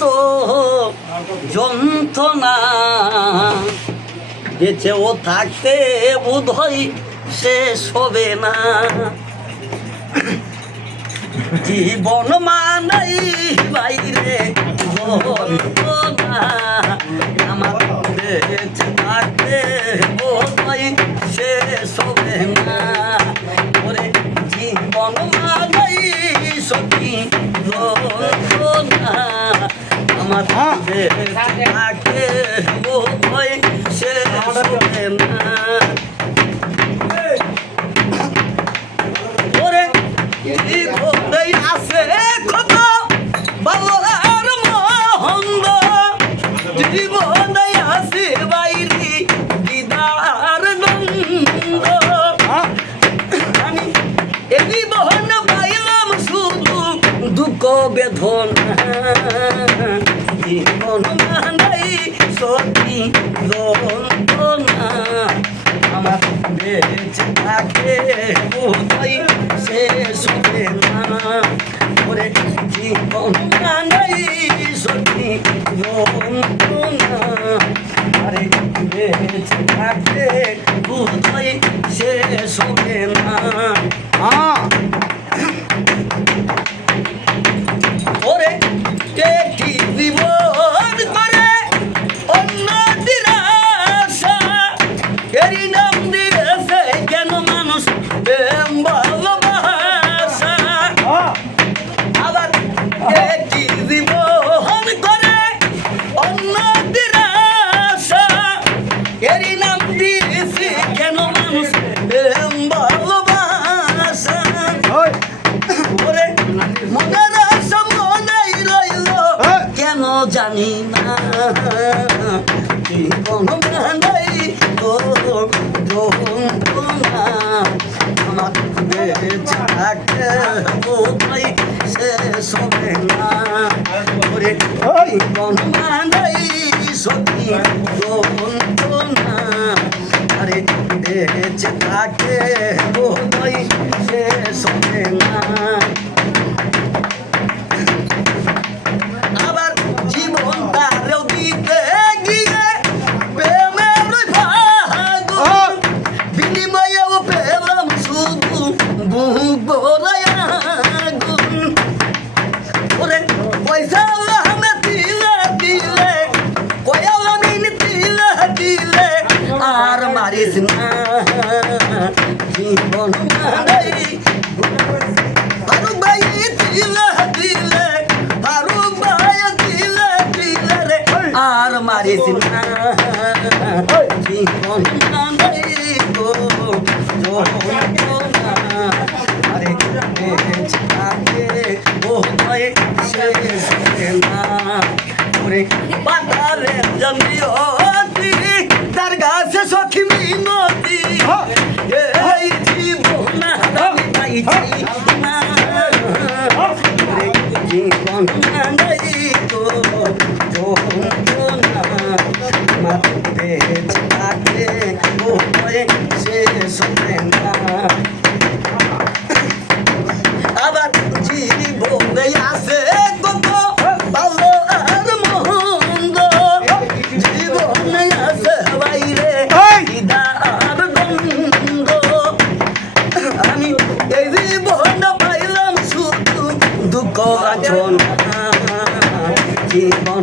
তো যন্ত্রণা। ও থাকতে বোধ হয় শেষ হবে না। জীবন মানাই বাইরে যন্ত্রণা আমার থাকতে বোধ হয় শেষ হবে না ওরে জীবনেই আছে কত ভালো আর মন্দ জীবনেই আছে বাইরে দিদার নন্দ আমি এই বহন পাইলাম শুধু জীবন মানাই সত্যি যন্ত্রণা আমার বেঁচে থাকে বোধই শেষ হবে না ওরে জীবন মানাই সত্যি যন্ত্রণা আরে বেঁচে থাকে বোধই শেষ হবে না জানি না। জীবন মানাই তো যন্ত্রণা আমার বেঁচে থাকতে বোধহয় শেষ হবে না। ওরে জীবন মানাই সত্যি যন্ত্রণা আরে আর মারিস না জীবন মানাই গো জীবন তো আমার থাকে শেষ আবার জীবনে আছে কত দুঃখ জীবন জীবন